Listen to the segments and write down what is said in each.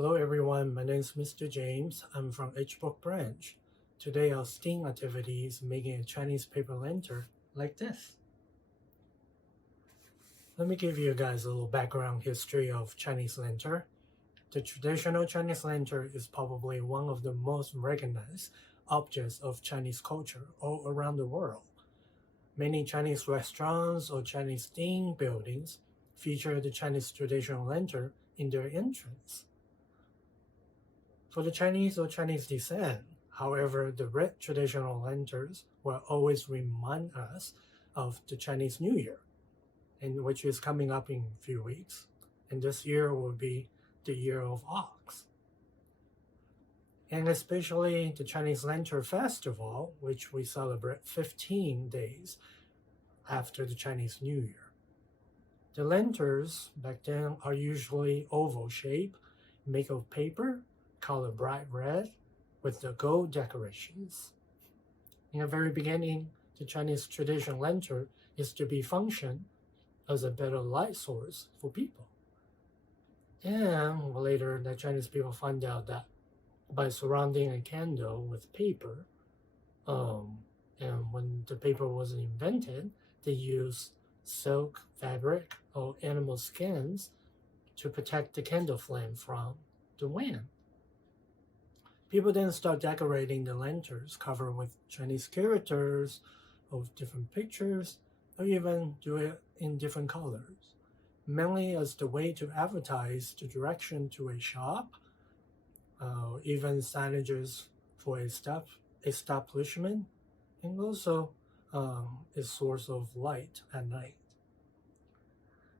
Hello everyone, my name is Mr. James. I'm from HBook branch. Today our STEAM activity is making a Chinese paper lantern like this. Let me give you guys a little background history of Chinese lantern. The traditional Chinese lantern is probably one of the most recognized objects of Chinese culture all around the world. Many Chinese restaurants or Chinese themed buildings feature the Chinese traditional lantern in their entrance. For the Chinese or Chinese descent, however, the red traditional lanterns will always remind us of the Chinese New Year, and which is coming up in a few weeks. And this year will be the year of ox. And especially the Chinese Lantern Festival, which we celebrate 15 days after the Chinese New Year. The lanterns back then are usually oval shape, made of paper, color bright red, with the gold decorations. In the very beginning, the Chinese traditional lantern is to be function as a better light source for people. And later, the Chinese people find out that by surrounding a candle with paper, and when the paper was invented, they used silk, fabric, or animal skins to protect the candle flame from the wind. People then start decorating the lanterns covered with Chinese characters of different pictures, or even do it in different colors, mainly as the way to advertise the direction to a shop, even signages for establishment, and also a source of light at night.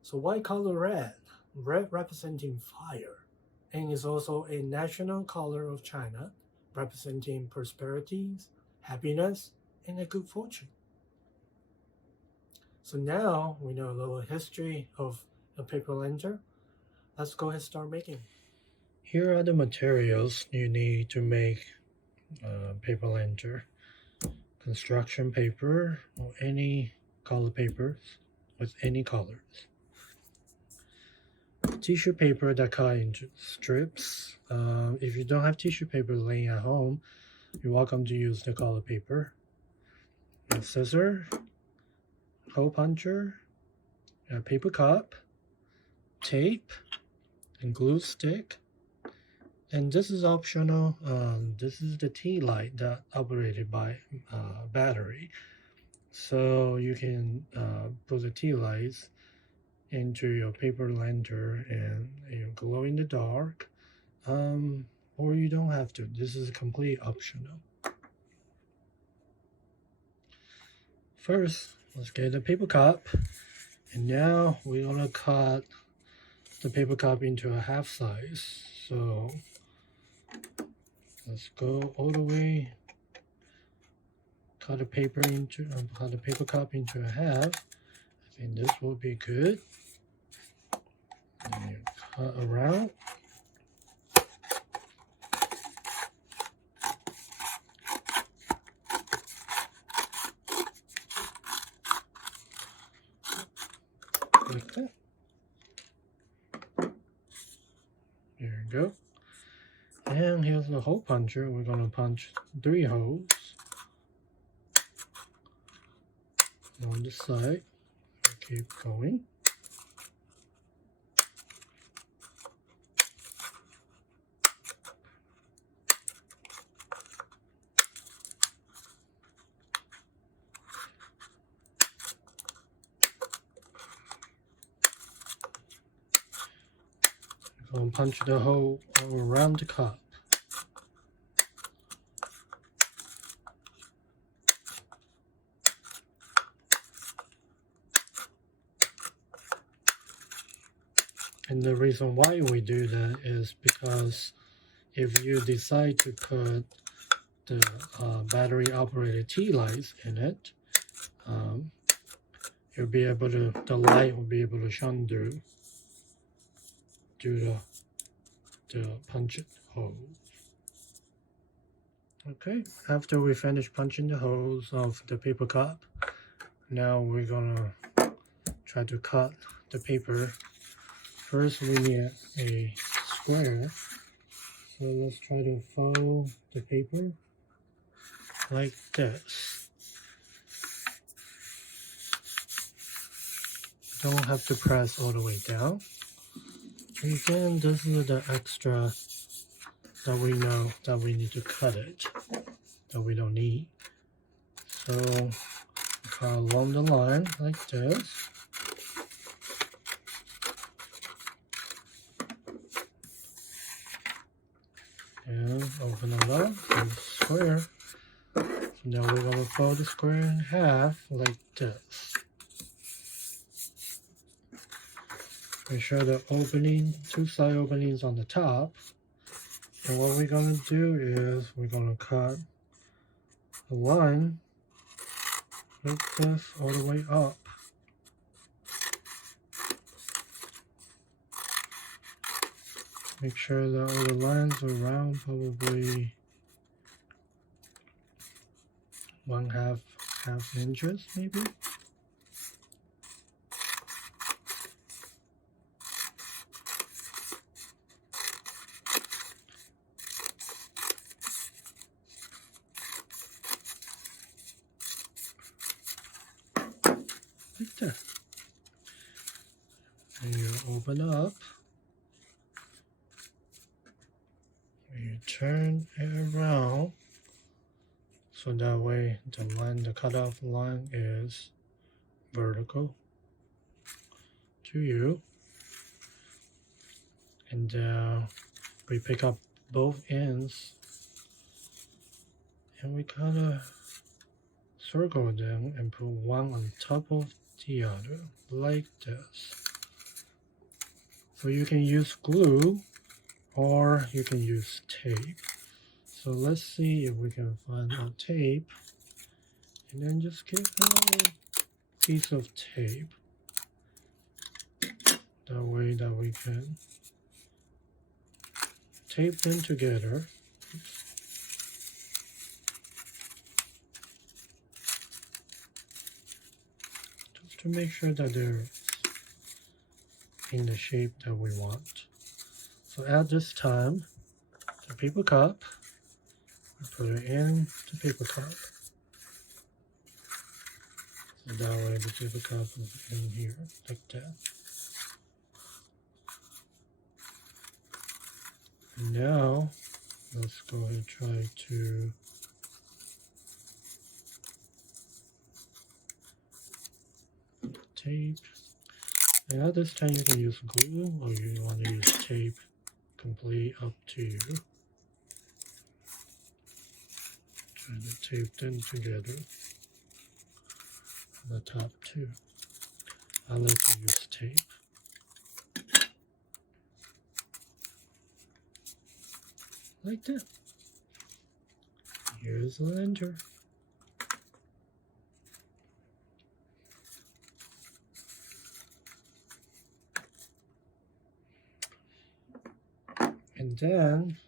So why color red? Red representing fire, and is also a national color of China, representing prosperity, happiness, and a good fortune. So now we know a little history of a paper lantern. Let's go ahead and start making. Here are the materials you need to make paper lantern. Construction paper or any color papers with any colors. Tissue paper that cut into strips. If you don't have tissue paper laying at home, you're welcome to use the color paper. A scissor, hole puncher, a paper cup, tape, and glue stick. And this is optional. This is the tea light that operated by battery. So you can put the tea lights into your paper lantern and glow in the dark, or you don't have to. This is completely optional. First, let's get the paper cup, and now we're gonna cut the paper cup into a half size. So let's go all the way. Cut the paper cup into a half. I think this will be good. And you cut around. Like that. There you go. And here's the hole puncher. We're gonna punch 3 holes on the side. Keep going. We're gonna punch the hole all around the cup. And the reason why we do that is because if you decide to put the battery operated tea lights in it, you'll be able to, the light will be able to shine through the punch hole. Okay, after we finish punching the holes of the paper cup, now we're gonna try to cut the paper. First, we need a square So let's try to fold the paper like this. Don't have to press all the way down. Again, this is the extra that we know that we need to cut it, that we don't need. So cut along the line like this. And open it up and square. So now we're going to fold the square in half like this. Make sure the opening, two side openings on the top. And what we're going to do is we're going to cut a line like this all the way up. Make sure that all the lines are around probably 1/2 inches maybe. Like that. And you open up. You turn it around so that way the cutoff line is vertical to you. And we pick up both ends and we kind of circle them and put one on top of the other like this. So you can use glue or you can use tape. So let's see if we can find a tape and then just get a little piece of tape. That way that we can tape them together. Just to make sure that they're in the shape that we want. So at this time, the paper cup, we put it in the paper cup. So that way the paper cup is in here, like that. And now, let's go ahead and try to tape. And at this time you can use glue or you want to use tape, complete up to you. Try to tape them together on the top too. I like to use tape. Like that. Here's the lantern. And then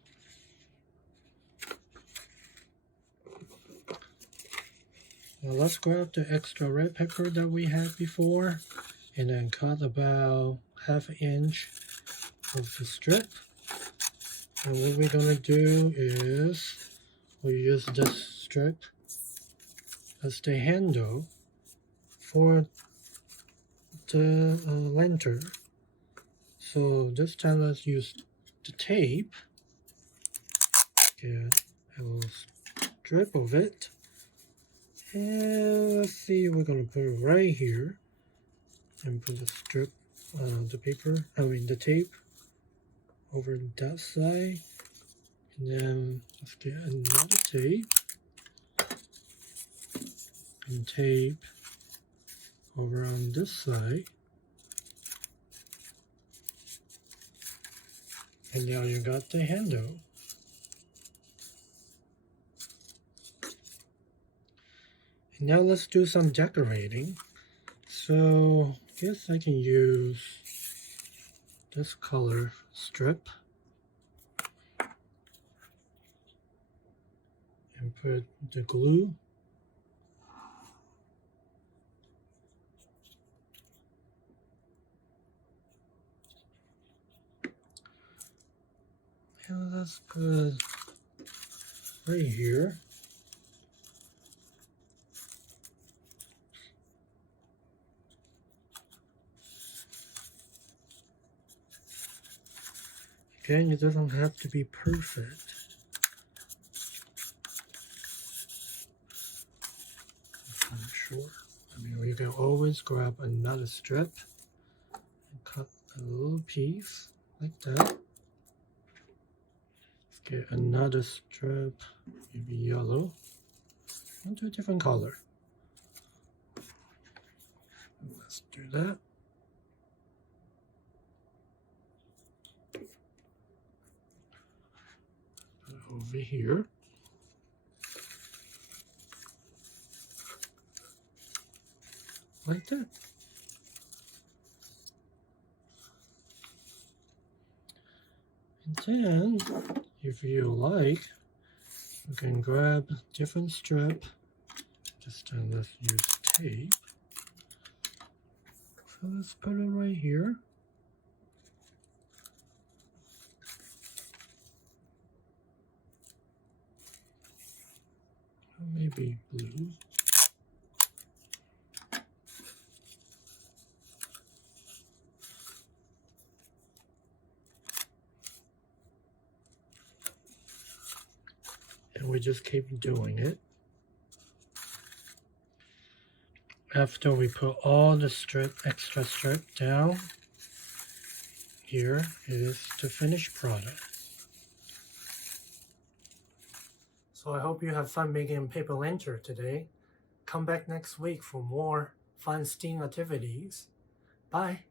now let's grab the extra red pepper that we had before and then cut about 1/2 inch of the strip. And what we're gonna do is we use this strip as the handle for the lantern. So this time let's use the tape. Get a little strip of it. And let's see, we're gonna put it right here and put the strip, the tape over that side. And then let's get another tape and tape over on this side. And now you got the handle. And now let's do some decorating. So I guess I can use this color strip and put the glue. And let's put right here. Again, it doesn't have to be perfect. I'm sure. I mean, you can always grab another strip and cut a little piece like that. Let's get another strip, maybe yellow, into a different color. Let's do that. Put it over here. Like that. And then, if you like, you can grab a different strip. Just let's use tape. So let's put it right here. Maybe blue. And we just keep doing it. After we put all the extra strip down, here is the finished product. So I hope you have fun making a paper lantern today. Come back next week for more fun STEAM activities. Bye!